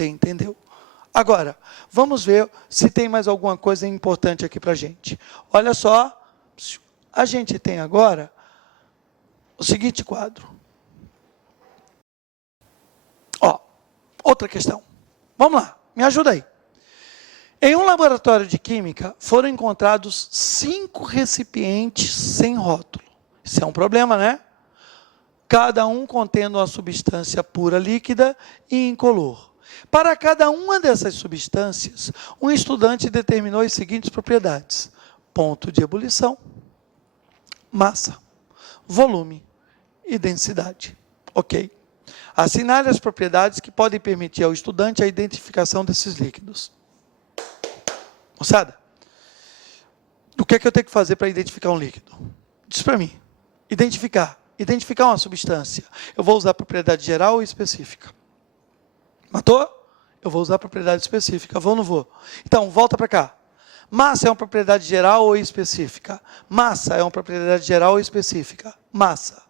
Você entendeu? Agora, vamos ver se tem mais alguma coisa importante aqui para a gente. Olha só, a gente tem agora o seguinte quadro. Ó, outra questão. Vamos lá, me ajuda aí. Em um laboratório de química, foram encontrados 5 recipientes sem rótulo. Isso é um problema, né? Cada um contendo uma substância pura líquida e incolor. Para cada uma dessas substâncias, um estudante determinou as seguintes propriedades: ponto de ebulição, massa, volume e densidade. Ok? Assinale as propriedades que podem permitir ao estudante a identificação desses líquidos. Moçada, o que é que eu tenho que fazer para identificar um líquido? Diz para mim. Identificar uma substância. Eu vou usar a propriedade geral ou específica? Matou? Eu vou usar a propriedade específica. Vou ou não vou? Então, volta para cá. Massa é uma propriedade geral ou específica? Massa é uma propriedade geral ou específica? Massa.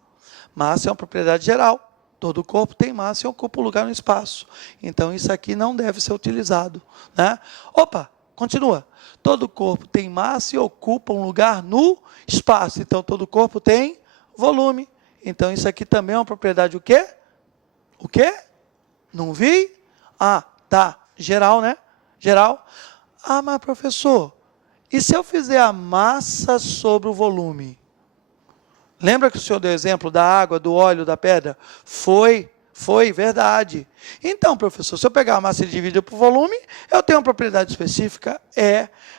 Massa é uma propriedade geral. Todo corpo tem massa e ocupa um lugar no espaço. Então, isso aqui não deve ser utilizado, né? Opa, continua. Todo corpo tem massa e ocupa um lugar no espaço. Então, todo corpo tem volume. Então, isso aqui também é uma propriedade o quê? O quê? Não vi? Ah, tá. Geral, né? Geral. Ah, mas professor, e se eu fizer a massa sobre o volume? Lembra que o senhor deu exemplo da água, do óleo, da pedra? Foi verdade. Então, professor, se eu pegar a massa e dividir por volume, eu tenho uma propriedade específica?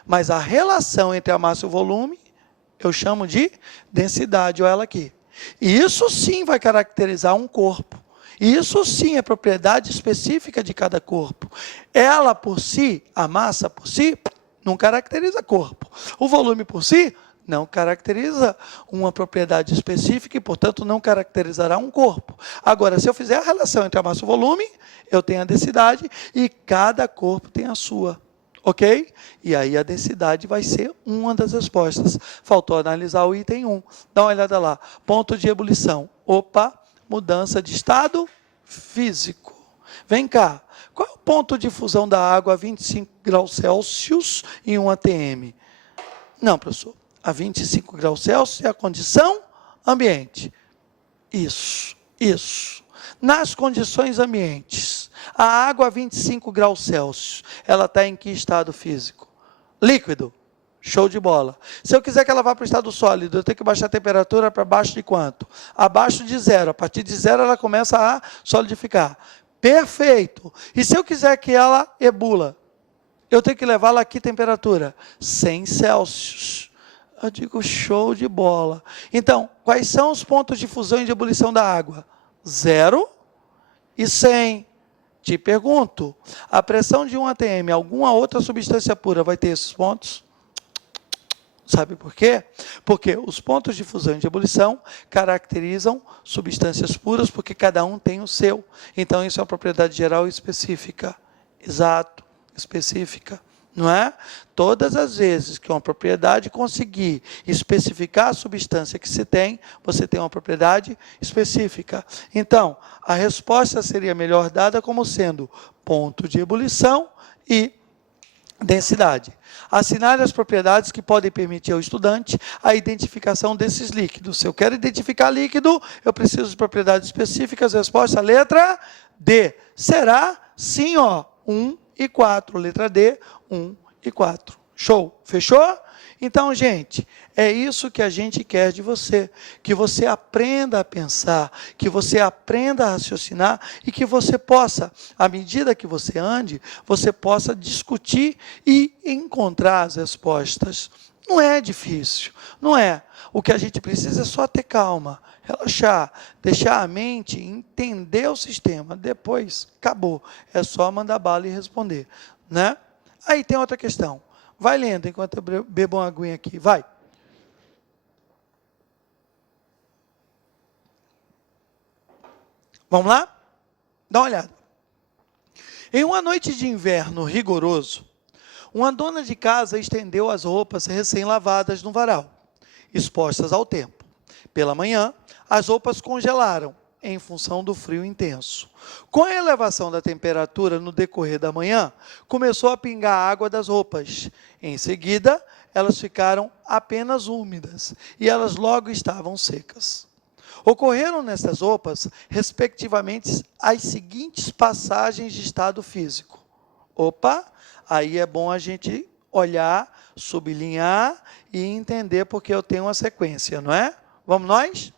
Mas a relação entre a massa e o volume, eu chamo de densidade, olha ela aqui. E isso sim vai caracterizar um corpo. E isso sim é propriedade específica de cada corpo. Ela por si, a massa por si, não caracteriza corpo. O volume por si, não caracteriza uma propriedade específica e, portanto, não caracterizará um corpo. Agora, se eu fizer a relação entre a massa e o volume, eu tenho a densidade e cada corpo tem a sua. Ok? E aí a densidade vai ser uma das respostas. Faltou analisar o item 1. Dá uma olhada lá. Ponto de ebulição. Opa, mudança de estado físico. Vem cá. Qual é o ponto de fusão da água a 25 graus Celsius em 1 atm? Não, professor. A 25 graus Celsius é a condição ambiente. Isso. Nas condições ambientes, a água a 25 graus Celsius, ela está em que estado físico? Líquido. Show de bola. Se eu quiser que ela vá para o estado sólido, eu tenho que baixar a temperatura para baixo de quanto? Abaixo de 0. A partir de 0 ela começa a solidificar. Perfeito. E se eu quiser que ela ebula, eu tenho que levá-la a que temperatura? 100 Celsius. Eu digo show de bola. Então, quais são os pontos de fusão e de ebulição da água? 0 e 100. Te pergunto, a pressão de 1 atm, alguma outra substância pura vai ter esses pontos? Sabe por quê? Porque os pontos de fusão e de ebulição caracterizam substâncias puras, porque cada um tem o seu. Então, isso é uma propriedade geral específica. Exato, específica. Não é? Todas as vezes que uma propriedade conseguir especificar a substância que se tem, você tem uma propriedade específica. Então, a resposta seria melhor dada como sendo ponto de ebulição e densidade. Assinale as propriedades que podem permitir ao estudante a identificação desses líquidos. Se eu quero identificar líquido, eu preciso de propriedades específicas. Resposta, letra D. Será sim, 1 e 4. Letra D, 1 e 4. Show? Fechou? Então, gente, é isso que a gente quer de você. Que você aprenda a pensar, que você aprenda a raciocinar e que você possa, à medida que você ande, você possa discutir e encontrar as respostas. Não é difícil, não é. O que a gente precisa é só ter calma, relaxar, deixar a mente entender o sistema. Depois, acabou. É só mandar bala e responder, né? Aí tem outra questão. Vai lendo enquanto eu bebo uma aguinha aqui. Vai. Vamos lá? Dá uma olhada. Em uma noite de inverno rigoroso, uma dona de casa estendeu as roupas recém-lavadas no varal, expostas ao tempo. Pela manhã, as roupas congelaram, em função do frio intenso. Com a elevação da temperatura no decorrer da manhã, começou a pingar água das roupas. Em seguida, elas ficaram apenas úmidas e elas logo estavam secas. Ocorreram nessas roupas, respectivamente, as seguintes passagens de estado físico. Opa, aí é bom a gente olhar, sublinhar e entender porque eu tenho uma sequência, não é? Vamos nós?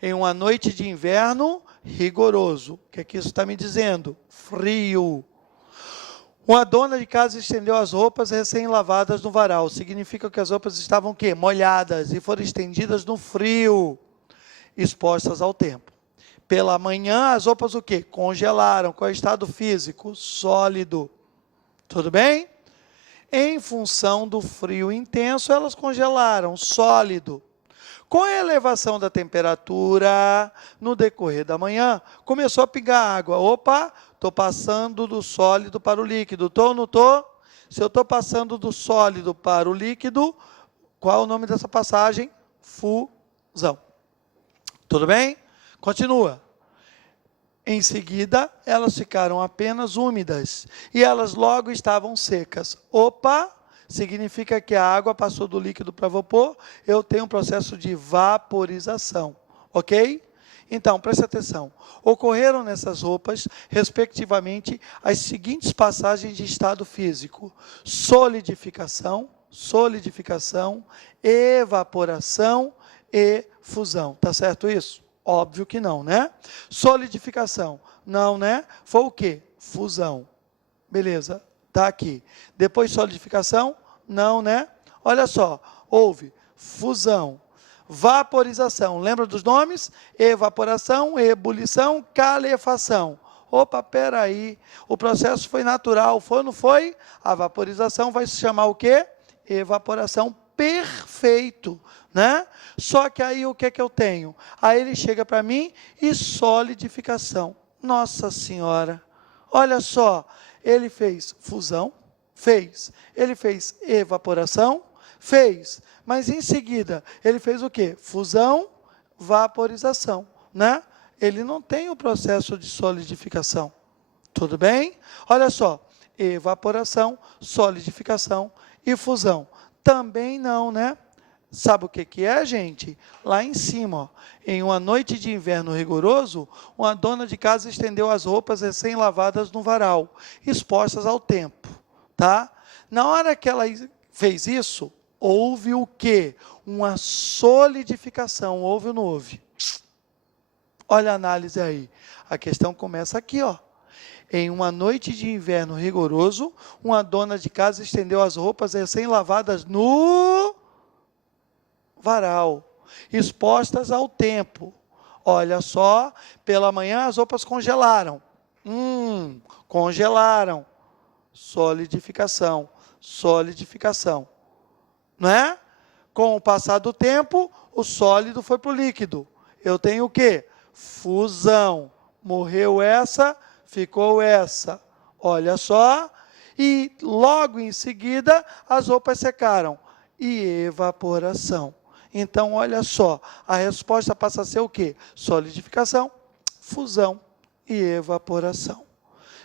Em uma noite de inverno rigoroso. O que é que isso está me dizendo? Frio. Uma dona de casa estendeu as roupas recém-lavadas no varal. Significa que as roupas estavam o quê? Molhadas e foram estendidas no frio, expostas ao tempo. Pela manhã, as roupas o quê? Congelaram. Qual é o estado físico? Sólido. Tudo bem? Em função do frio intenso, elas congelaram, sólido. Com a elevação da temperatura, no decorrer da manhã, começou a pingar água. Opa, estou passando do sólido para o líquido. Estou ou não estou? Se eu estou passando do sólido para o líquido, qual é o nome dessa passagem? Fusão. Tudo bem? Continua. Em seguida, elas ficaram apenas úmidas e elas logo estavam secas. Opa! Significa que a água passou do líquido para vapor, eu tenho um processo de vaporização, ok? Então, preste atenção. Ocorreram nessas roupas, respectivamente, as seguintes passagens de estado físico: solidificação, evaporação e fusão. Tá certo isso? Óbvio que não, né? Solidificação, não, né? Foi o quê? Fusão. Beleza. Está aqui. Depois solidificação? Não, né? Olha só, houve fusão, vaporização. Lembra dos nomes? Evaporação, ebulição, calefação. Opa, peraí. O processo foi natural, foi ou não foi? A vaporização vai se chamar o quê? Evaporação. Perfeito, né? Só que aí o que é que eu tenho? Aí ele chega para mim e solidificação. Nossa Senhora, olha só. Ele fez fusão, fez. Ele fez evaporação, fez. Mas em seguida, ele fez o quê? Fusão, vaporização, né? Ele não tem o processo de solidificação. Tudo bem? Olha só, evaporação, solidificação e fusão. Também não, né? Sabe o que é, gente? Lá em cima, ó, em uma noite de inverno rigoroso, uma dona de casa estendeu as roupas recém-lavadas no varal, expostas ao tempo, tá? Na hora que ela fez isso, houve o quê? Uma solidificação, houve ou não houve? Olha a análise aí. A questão começa aqui, ó. Em uma noite de inverno rigoroso, uma dona de casa estendeu as roupas recém-lavadas no varal, expostas ao tempo. Olha só, pela manhã as roupas congelaram. Congelaram. Solidificação. Não é? Com o passar do tempo, o sólido foi para o líquido. Eu tenho o quê? Fusão. Morreu essa, ficou essa. Olha só. E logo em seguida, as roupas secaram. E evaporação. Então, olha só, a resposta passa a ser o quê? Solidificação, fusão e evaporação.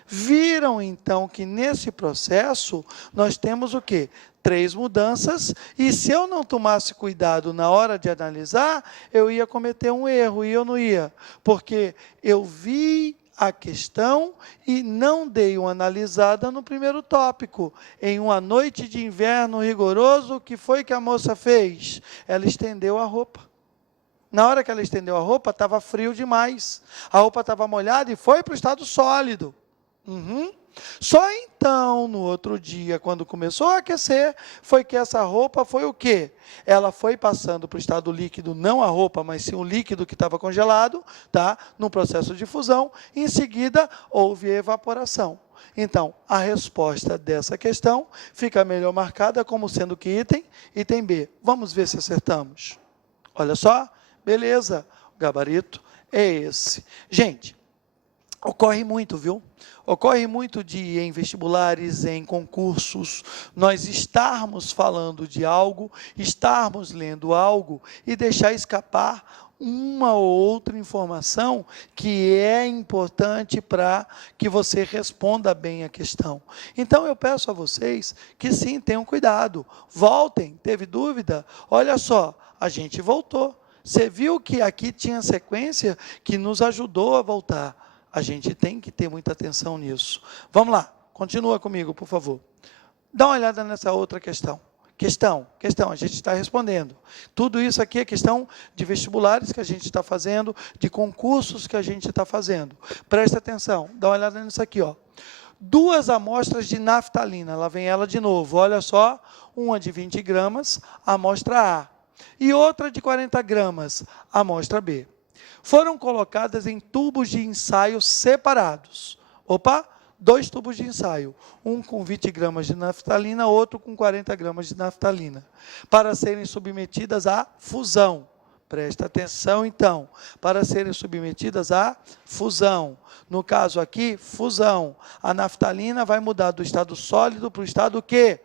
Viram, então, que nesse processo, nós temos o quê? 3 mudanças, e se eu não tomasse cuidado na hora de analisar, eu ia cometer um erro, e eu não ia, porque eu vi a questão e não dei uma analisada no primeiro tópico. Em uma noite de inverno rigoroso, o que foi que a moça fez? Ela estendeu a roupa. Na hora que ela estendeu a roupa, estava frio demais. A roupa estava molhada e foi para o estado sólido. Só então, no outro dia, quando começou a aquecer, foi que essa roupa foi o quê? Ela foi passando para o estado líquido, não a roupa, mas sim o líquido que estava congelado, tá? No processo de fusão. Em seguida, houve evaporação. Então, a resposta dessa questão fica melhor marcada como sendo que item B. Vamos ver se acertamos. Olha só, beleza, o gabarito é esse. Gente, ocorre muito, viu? Ocorre muito em vestibulares, em concursos, nós estarmos falando de algo, estarmos lendo algo e deixar escapar uma ou outra informação que é importante para que você responda bem a questão. Então, eu peço a vocês que sim, tenham cuidado. Voltem, teve dúvida? Olha só, a gente voltou. Você viu que aqui tinha sequência que nos ajudou a voltar. A gente tem que ter muita atenção nisso. Vamos lá, continua comigo, por favor. Dá uma olhada nessa outra questão. Questão, a gente está respondendo. Tudo isso aqui é questão de vestibulares que a gente está fazendo, de concursos que a gente está fazendo. Presta atenção, dá uma olhada nisso aqui, ó. 2 amostras de naftalina, lá vem ela de novo, olha só, uma de 20 gramas, amostra A, e outra de 40 gramas, amostra B. Foram colocadas em tubos de ensaio separados. Opa! 2 tubos de ensaio, um com 20 gramas de naftalina, outro com 40 gramas de naftalina, para serem submetidas à fusão. Presta atenção, então, para serem submetidas à fusão. No caso aqui, fusão. A naftalina vai mudar do estado sólido para o estado quê?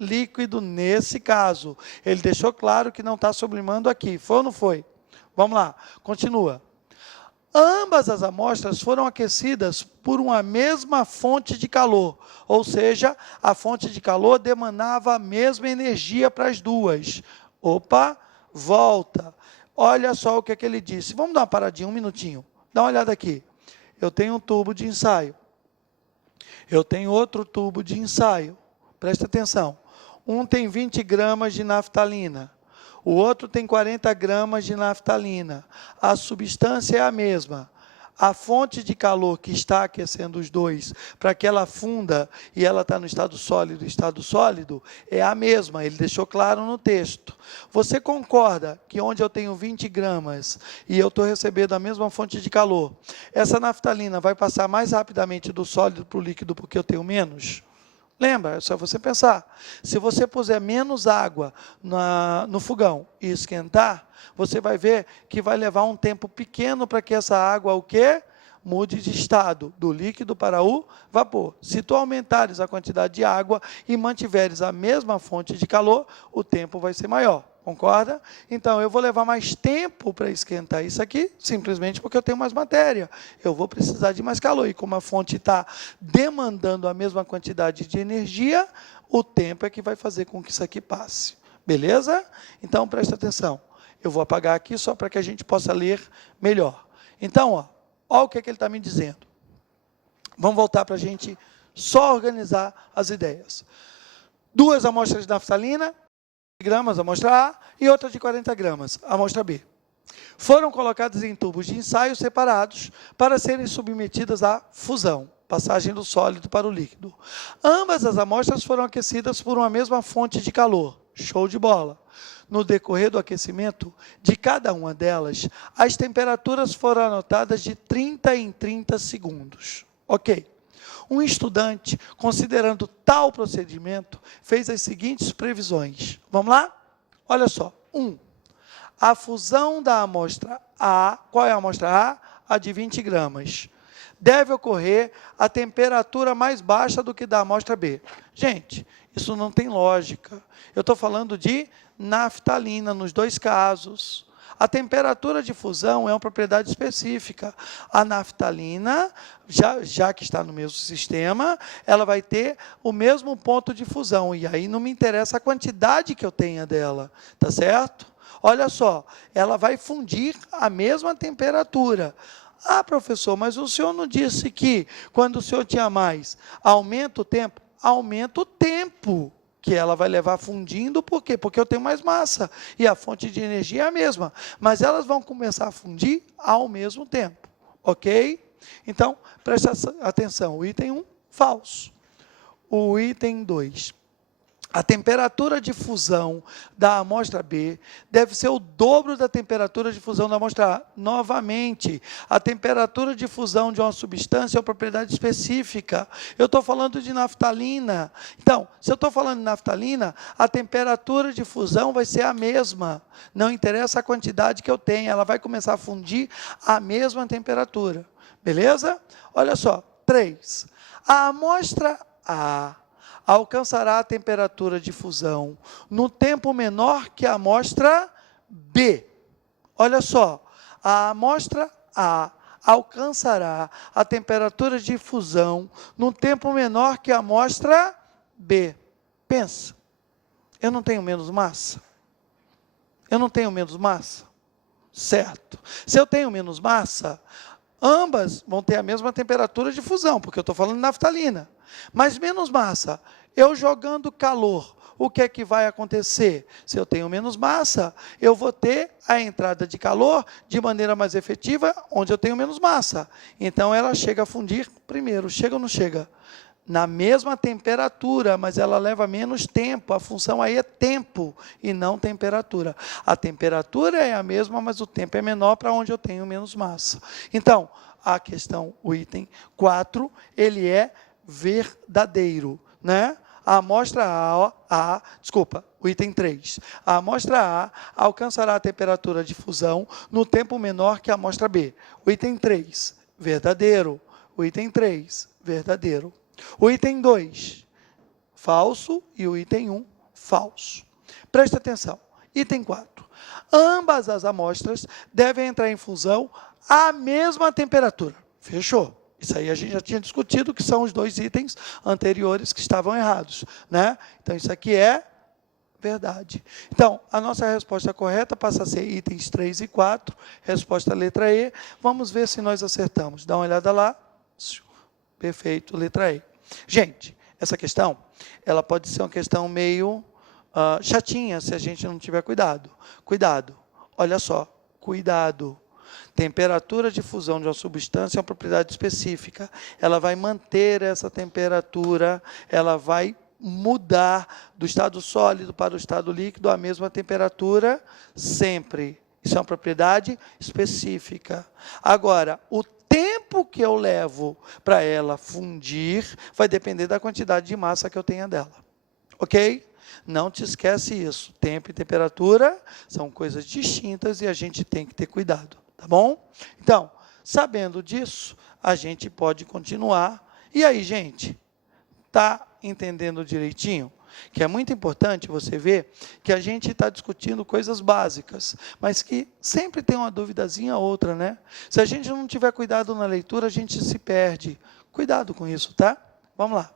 Líquido, nesse caso. Ele deixou claro que não está sublimando aqui. Foi ou não foi? Vamos lá, continua. Ambas as amostras foram aquecidas por uma mesma fonte de calor, ou seja, a fonte de calor demandava a mesma energia para as duas. Opa, volta. Olha só o que é que ele disse. Vamos dar uma paradinha, um minutinho. Dá uma olhada aqui. Eu tenho um tubo de ensaio. Eu tenho outro tubo de ensaio. Presta atenção. Um tem 20 gramas de naftalina. O outro tem 40 gramas de naftalina. A substância é a mesma. A fonte de calor que está aquecendo os dois, para que ela funda e ela está no estado sólido, é a mesma. Ele deixou claro no texto. Você concorda que onde eu tenho 20 gramas e eu estou recebendo a mesma fonte de calor, essa naftalina vai passar mais rapidamente do sólido para o líquido porque eu tenho menos? Lembra, é só você pensar. Se você puser menos água no fogão e esquentar, você vai ver que vai levar um tempo pequeno para que essa água, o quê? Mude de estado, do líquido para o vapor. Se tu aumentares a quantidade de água e mantiveres a mesma fonte de calor, o tempo vai ser maior. Concorda? Então, eu vou levar mais tempo para esquentar isso aqui, simplesmente porque eu tenho mais matéria. Eu vou precisar de mais calor. E como a fonte está demandando a mesma quantidade de energia, o tempo é que vai fazer com que isso aqui passe. Beleza? Então, presta atenção. Eu vou apagar aqui só para que a gente possa ler melhor. Então, olha o que ele está me dizendo. Vamos voltar para a gente só organizar as ideias. 2 amostras de naftalina, gramas, amostra A, e outra de 40 gramas, amostra B. Foram colocadas em tubos de ensaio separados para serem submetidas à fusão, passagem do sólido para o líquido. Ambas as amostras foram aquecidas por uma mesma fonte de calor. Show de bola! No decorrer do aquecimento de cada uma delas, as temperaturas foram anotadas de 30 em 30 segundos. Ok. Um estudante, considerando tal procedimento, fez as seguintes previsões. Vamos lá? Olha só. 1. A fusão da amostra A, qual é a amostra A? A de 20 gramas. Deve ocorrer a temperatura mais baixa do que da amostra B. Gente, isso não tem lógica. Eu estou falando de naftalina nos 2 casos. A temperatura de fusão é uma propriedade específica. A naftalina, já que está no mesmo sistema, ela vai ter o mesmo ponto de fusão. E aí não me interessa a quantidade que eu tenha dela. Tá certo? Olha só, ela vai fundir a mesma temperatura. Ah, professor, mas o senhor não disse que quando o senhor tinha mais, aumenta o tempo? Aumenta o tempo que ela vai levar fundindo, por quê? Porque eu tenho mais massa, e a fonte de energia é a mesma, mas elas vão começar a fundir ao mesmo tempo, ok? Então, preste atenção, o item 1, falso. O item 2, a temperatura de fusão da amostra B deve ser o dobro da temperatura de fusão da amostra A. Novamente, a temperatura de fusão de uma substância é uma propriedade específica. Eu estou falando de naftalina. Então, se eu estou falando de naftalina, a temperatura de fusão vai ser a mesma. Não interessa a quantidade que eu tenho, ela vai começar a fundir a mesma temperatura. Beleza? Olha só. 3. A amostra A alcançará a temperatura de fusão no tempo menor que a amostra B. Olha só, a amostra A alcançará a temperatura de fusão num tempo menor que a amostra B. Pensa, eu não tenho menos massa? Eu não tenho menos massa? Certo. Se eu tenho menos massa, ambas vão ter a mesma temperatura de fusão, porque eu estou falando de naftalina. Mas menos massa, eu jogando calor, o que é que vai acontecer? Se eu tenho menos massa, eu vou ter a entrada de calor de maneira mais efetiva, onde eu tenho menos massa. Então, ela chega a fundir primeiro. Chega ou não chega? Na mesma temperatura, mas ela leva menos tempo. A função aí é tempo e não temperatura. A temperatura é a mesma, mas o tempo é menor para onde eu tenho menos massa. Então, a questão, o item 4, ele é verdadeiro, né? A amostra o item 3. A amostra A alcançará a temperatura de fusão no tempo menor que a amostra B. O item 3, verdadeiro. O item 3, verdadeiro. O item 2, falso, e o item 1, falso. Presta atenção. Item 4. Ambas as amostras devem entrar em fusão à mesma temperatura. Fechou? Isso aí a gente já tinha discutido, que são os dois itens anteriores que estavam errados, né? Então, isso aqui é verdade. Então, a nossa resposta correta passa a ser itens 3 e 4, resposta letra E. Vamos ver se nós acertamos. Dá uma olhada lá. Perfeito, letra E. Gente, essa questão, ela pode ser uma questão meio chatinha, se a gente não tiver cuidado. Cuidado, olha só, cuidado. Temperatura de fusão de uma substância é uma propriedade específica. Ela vai manter essa temperatura, ela vai mudar do estado sólido para o estado líquido a mesma temperatura sempre. Isso é uma propriedade específica. Agora, o tempo que eu levo para ela fundir vai depender da quantidade de massa que eu tenha dela. Ok? Não te esquece isso. Tempo e temperatura são coisas distintas e a gente tem que ter cuidado. Tá bom? Então, sabendo disso, a gente pode continuar. E aí, gente, está entendendo direitinho? Que é muito importante você ver que a gente está discutindo coisas básicas, mas que sempre tem uma duvidazinha ou outra, né? Se a gente não tiver cuidado na leitura, a gente se perde. Cuidado com isso, tá? Vamos lá.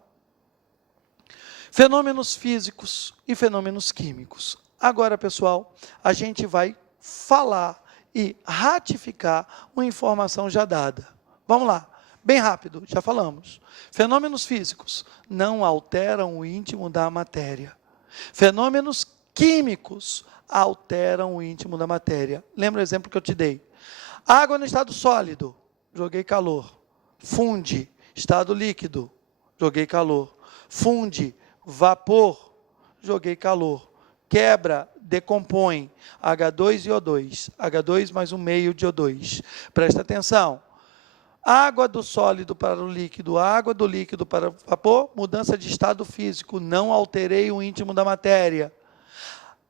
Fenômenos físicos e fenômenos químicos. Agora, pessoal, a gente vai falar e ratificar uma informação já dada. Vamos lá, bem rápido, já falamos. Fenômenos físicos não alteram o íntimo da matéria. Fenômenos químicos alteram o íntimo da matéria. Lembra o exemplo que eu te dei? Água no estado sólido, joguei calor. Funde, estado líquido, joguei calor. Funde, vapor, joguei calor. Quebra, decompõe, H2 e O2, H2 mais um meio de O2. Presta atenção. Água do sólido para o líquido, água do líquido para o vapor, mudança de estado físico, não alterei o íntimo da matéria.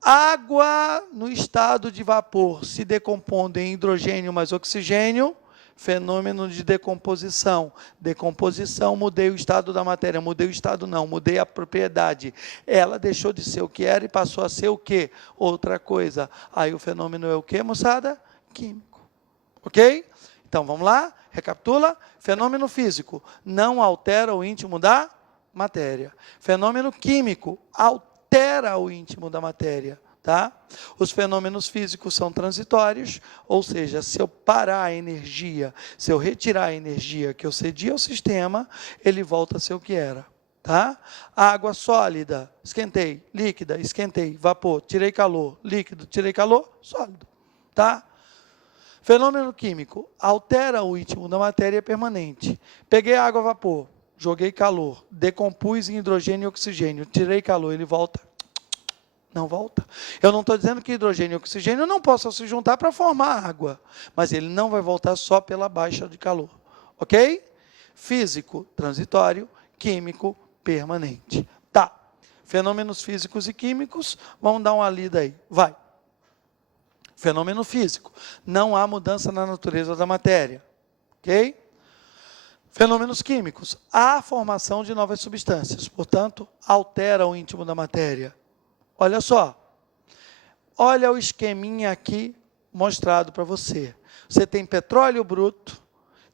Água no estado de vapor, se decompondo em hidrogênio mais oxigênio, fenômeno de decomposição. Decomposição, mudei o estado da matéria. Mudei o estado não, mudei a propriedade. Ela deixou de ser o que era e passou a ser o quê? Outra coisa. Aí o fenômeno é o quê, moçada? Químico. Ok? Então, vamos lá? Recapitula. Fenômeno físico não altera o íntimo da matéria. Fenômeno químico altera o íntimo da matéria. Tá? Os fenômenos físicos são transitórios, ou seja, se eu parar a energia, se eu retirar a energia que eu cedi ao sistema, ele volta a ser o que era. Tá? Água sólida, esquentei, líquida, esquentei, vapor, tirei calor, líquido, tirei calor, sólido. Tá? Fenômeno químico, altera o íntimo da matéria permanente. Peguei água a vapor, joguei calor, decompus em hidrogênio e oxigênio, tirei calor, ele volta. Não volta. Eu não estou dizendo que hidrogênio e oxigênio não possam se juntar para formar água, mas ele não vai voltar só pela baixa de calor. Ok? Físico, transitório, químico, permanente. Tá. Fenômenos físicos e químicos, vamos dar uma lida aí. Vai. Fenômeno físico. Não há mudança na natureza da matéria. Ok? Fenômenos químicos. Há formação de novas substâncias, portanto, altera o íntimo da matéria. Olha só, olha o esqueminha aqui mostrado para você. Você tem petróleo bruto,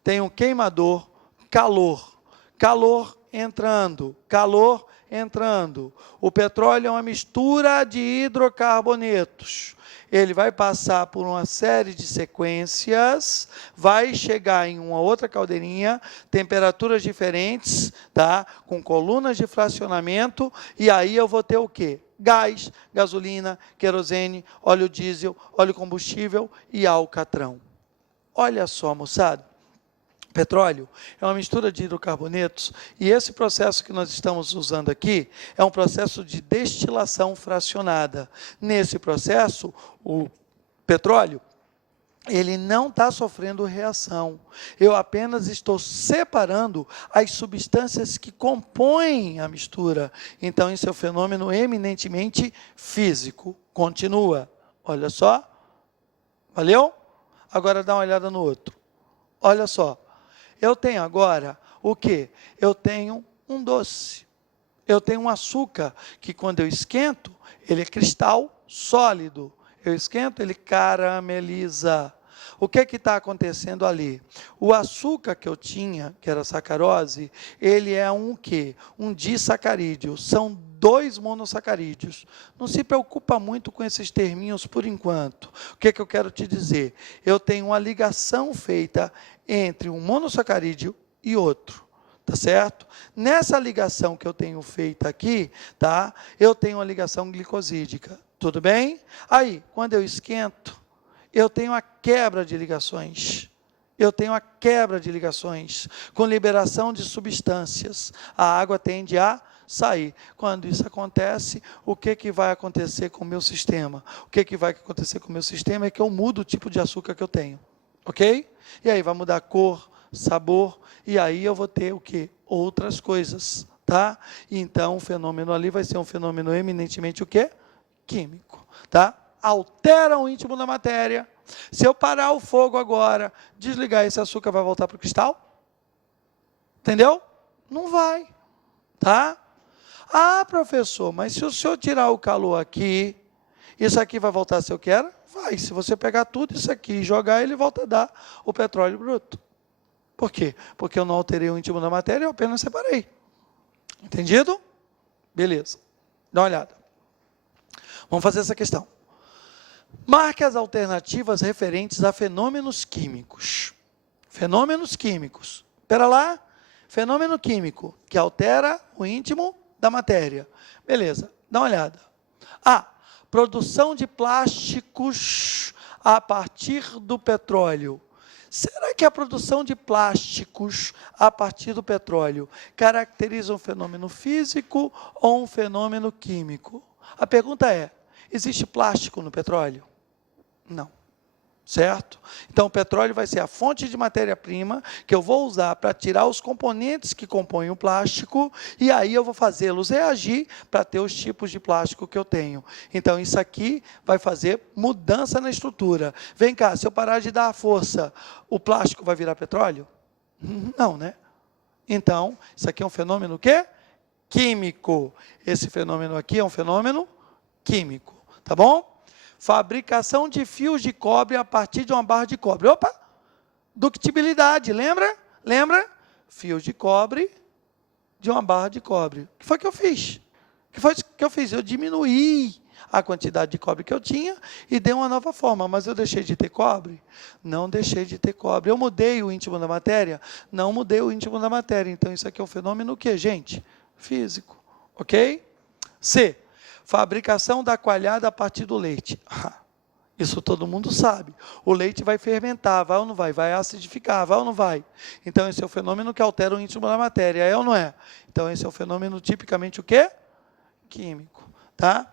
tem um queimador, calor. Calor entrando, calor entrando. O petróleo é uma mistura de hidrocarbonetos. Ele vai passar por uma série de sequências, vai chegar em uma outra caldeirinha, temperaturas diferentes, tá? Com colunas de fracionamento, e aí eu vou ter o quê? Gás, gasolina, querosene, óleo diesel, óleo combustível e alcatrão. Olha só, moçada. Petróleo é uma mistura de hidrocarbonetos, e esse processo que nós estamos usando aqui é um processo de destilação fracionada. Nesse processo, o petróleo, ele não está sofrendo reação. Eu apenas estou separando as substâncias que compõem a mistura. Então, isso é um fenômeno eminentemente físico. Continua. Olha só. Valeu? Agora dá uma olhada no outro. Olha só. Eu tenho agora o quê? Eu tenho um doce. Eu tenho um açúcar que, quando eu esquento, ele é cristal sólido. Eu esquento, ele carameliza. O que está acontecendo ali? O açúcar que eu tinha, que era sacarose, ele é um quê? Um disacarídeo. São 2 monossacarídeos. Não se preocupa muito com esses terminhos por enquanto. O que eu quero te dizer? Eu tenho uma ligação feita entre um monossacarídeo e outro. Tá certo? Nessa ligação que eu tenho feita aqui, tá? Eu tenho uma ligação glicosídica. Tudo bem? Aí, quando eu esquento, eu tenho a quebra de ligações. Eu tenho a quebra de ligações com liberação de substâncias. A água tende a sair. Quando isso acontece, o que vai acontecer com o meu sistema? O que vai acontecer com o meu sistema é que eu mudo o tipo de açúcar que eu tenho. Ok? E aí vai mudar a cor, sabor, e aí eu vou ter o quê? Outras coisas, tá? Então, o fenômeno ali vai ser um fenômeno eminentemente o quê? Químico, tá? Altera o íntimo da matéria. Se eu parar o fogo agora, desligar esse açúcar, vai voltar para o cristal? Entendeu? Não vai, tá? Ah, professor, mas se o senhor tirar o calor aqui, isso aqui vai voltar a ser o que era? Vai. Se você pegar tudo isso aqui e jogar, ele volta a dar o petróleo bruto. Por quê? Porque eu não alterei o íntimo da matéria, eu apenas separei. Entendido? Beleza. Dá uma olhada. Vamos fazer essa questão. Marque as alternativas referentes a fenômenos químicos. Fenômenos químicos. Espera lá. Fenômeno químico que altera o íntimo da matéria. Beleza. Dá uma olhada. A. Produção de plásticos a partir do petróleo. Será que a produção de plásticos a partir do petróleo caracteriza um fenômeno físico ou um fenômeno químico? A pergunta é, existe plástico no petróleo? Não. Certo? Então, o petróleo vai ser a fonte de matéria-prima que eu vou usar para tirar os componentes que compõem o plástico, e aí eu vou fazê-los reagir para ter os tipos de plástico que eu tenho. Então, isso aqui vai fazer mudança na estrutura. Vem cá, se eu parar de dar a força, o plástico vai virar petróleo? Não, né? Então, isso aqui é um fenômeno o quê? Químico. Esse fenômeno aqui é um fenômeno químico. Tá bom? Fabricação de fios de cobre a partir de uma barra de cobre. Opa! Ductibilidade, lembra? Lembra? Fios de cobre de uma barra de cobre. O que foi que eu fiz? O que foi que eu fiz? Eu diminuí a quantidade de cobre que eu tinha e dei uma nova forma. Mas eu deixei de ter cobre? Não deixei de ter cobre. Eu mudei o íntimo da matéria? Não mudei o íntimo da matéria. Então, isso aqui é um fenômeno o quê, gente? Físico. Ok? C. Fabricação da coalhada a partir do leite. Isso todo mundo sabe. O leite vai fermentar, vai ou não vai? Vai acidificar, vai ou não vai? Então, esse é o fenômeno que altera o íntimo da matéria, é ou não é? Então, esse é o fenômeno tipicamente o quê? Químico. Tá?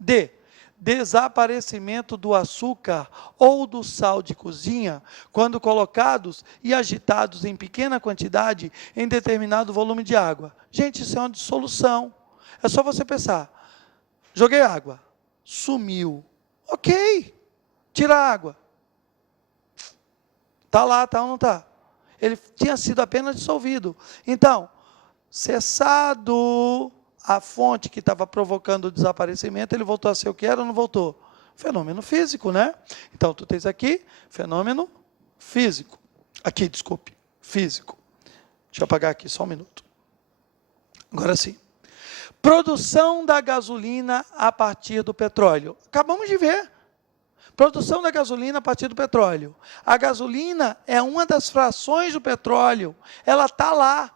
D. Desaparecimento do açúcar ou do sal de cozinha quando colocados e agitados em pequena quantidade em determinado volume de água. Gente, isso é uma dissolução. É só você pensar. Joguei água, sumiu. Ok, tira a água. Está lá, está ou não está? Ele tinha sido apenas dissolvido. Então, cessado a fonte que estava provocando o desaparecimento, ele voltou a ser o que era ou não voltou? Fenômeno físico, né? Então, tu tens aqui fenômeno físico. Aqui, desculpe, físico. Deixa eu apagar aqui só um minuto. Agora sim. Produção da gasolina a partir do petróleo. Acabamos de ver. Produção da gasolina a partir do petróleo. A gasolina é uma das frações do petróleo. Ela está lá.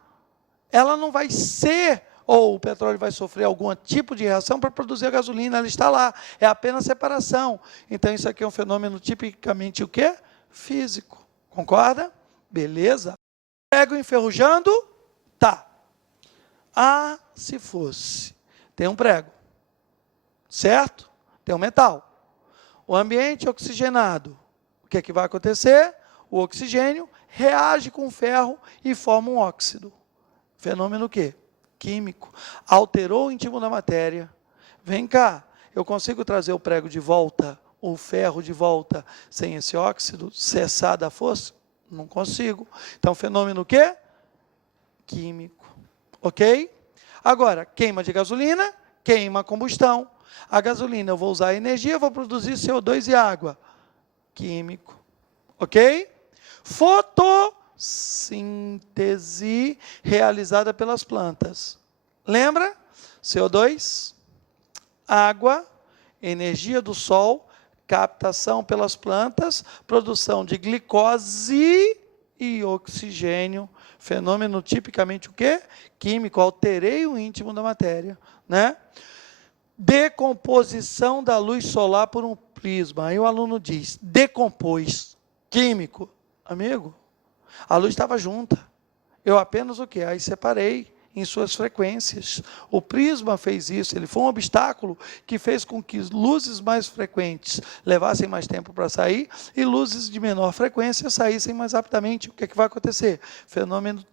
Ela não vai ser, ou o petróleo vai sofrer algum tipo de reação para produzir a gasolina. Ela está lá. É apenas separação. Então, isso aqui é um fenômeno tipicamente o quê? Físico. Concorda? Beleza. Prego enferrujando? Tá. Ah, se fosse. Tem um prego. Certo? Tem um metal. O ambiente oxigenado. O que é que vai acontecer? O oxigênio reage com o ferro e forma um óxido. Fenômeno o quê? Químico. Alterou o íntimo da matéria. Vem cá, eu consigo trazer o prego de volta, o ferro de volta, sem esse óxido cessar da força? Não consigo. Então, fenômeno o quê? Químico. Ok? Agora, queima de gasolina, queima a combustão. A gasolina, eu vou usar energia, vou produzir CO2 e água. Químico. Ok? Fotossíntese realizada pelas plantas. Lembra? CO2, água, energia do sol, captação pelas plantas, produção de glicose e oxigênio. Fenômeno tipicamente o quê? Químico. Alterei o íntimo da matéria, né? Decomposição da luz solar por um prisma. Aí o aluno diz, decompôs, químico. Amigo, a luz estava junta. Eu apenas o quê? Aí separei em suas frequências. O prisma fez isso, ele foi um obstáculo que fez com que luzes mais frequentes levassem mais tempo para sair e luzes de menor frequência saíssem mais rapidamente. O que é que vai acontecer? Fenômeno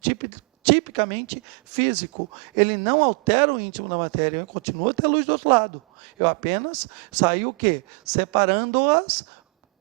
tipicamente físico. Ele não altera o íntimo da matéria, continua a ter luz do outro lado. Eu apenas saí o quê? Separando-as,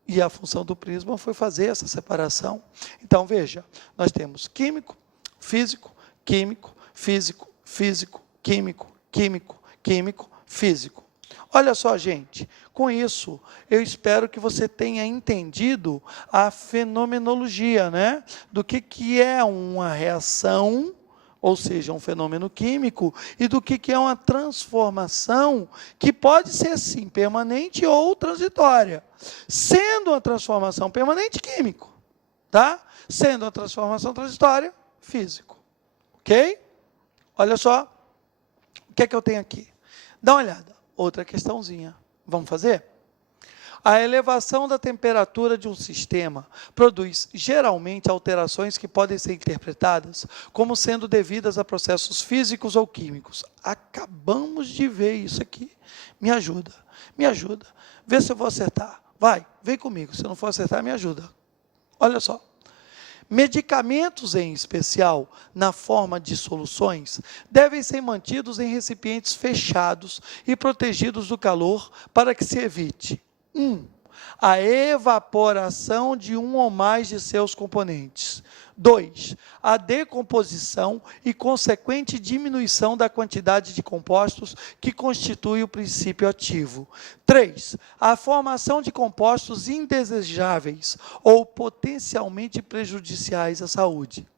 e a função do prisma foi fazer essa separação. Então, veja, nós temos químico, físico, químico, físico, físico, químico, químico, químico, físico. Olha só, gente, com isso, eu espero que você tenha entendido a fenomenologia, né? Do que é uma reação, ou seja, um fenômeno químico, e do que é uma transformação, que pode ser, sim, permanente ou transitória. Sendo uma transformação permanente, químico, tá? Sendo uma transformação transitória, físico. Ok? Olha só, o que é que eu tenho aqui? Dá uma olhada. Outra questãozinha. Vamos fazer? A elevação da temperatura de um sistema produz, geralmente, alterações que podem ser interpretadas como sendo devidas a processos físicos ou químicos. Acabamos de ver isso aqui. Me ajuda, me ajuda. Vê se eu vou acertar. Vai, vem comigo. Se eu não for acertar, me ajuda. Olha só. Medicamentos, em especial, na forma de soluções, devem ser mantidos em recipientes fechados e protegidos do calor para que se evite 1. A evaporação de um ou mais de seus componentes. 2. A decomposição e consequente diminuição da quantidade de compostos que constitui o princípio ativo. 3. A formação de compostos indesejáveis ou potencialmente prejudiciais à saúde.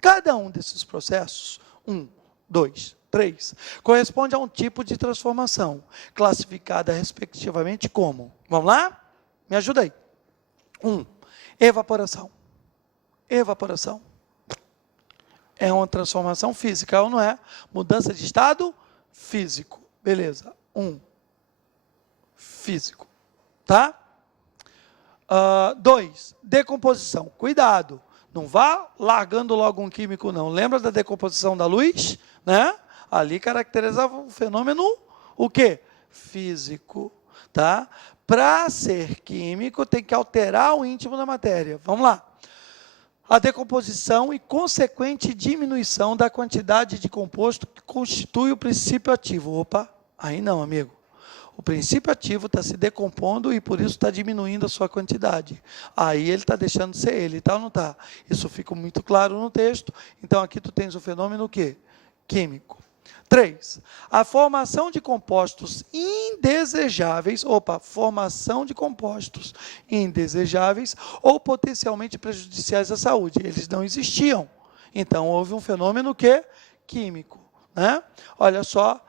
Cada um desses processos, 1, 2, 3, corresponde a um tipo de transformação, classificada respectivamente como, vamos lá? Me ajuda aí. 1. Evaporação. Evaporação. É uma transformação física, ou não é? Mudança de estado físico. Beleza. 1. Físico. Tá? 2. Decomposição. Cuidado. Não vá largando logo um químico, não. Lembra da decomposição da luz? Né? Ali caracterizava o fenômeno, o quê? Físico. Tá? Para ser químico, tem que alterar o íntimo da matéria. Vamos lá. A decomposição e consequente diminuição da quantidade de composto que constitui o princípio ativo. Opa, aí não, amigo. O princípio ativo está se decompondo e por isso está diminuindo a sua quantidade. Aí ele está deixando de ser ele, tá ou não está? Isso fica muito claro no texto. Então aqui tu tens o fenômeno o quê? Químico. 3. A formação de compostos indesejáveis, formação de compostos indesejáveis ou potencialmente prejudiciais à saúde. Eles não existiam. Então, houve um fenômeno químico, né? Olha só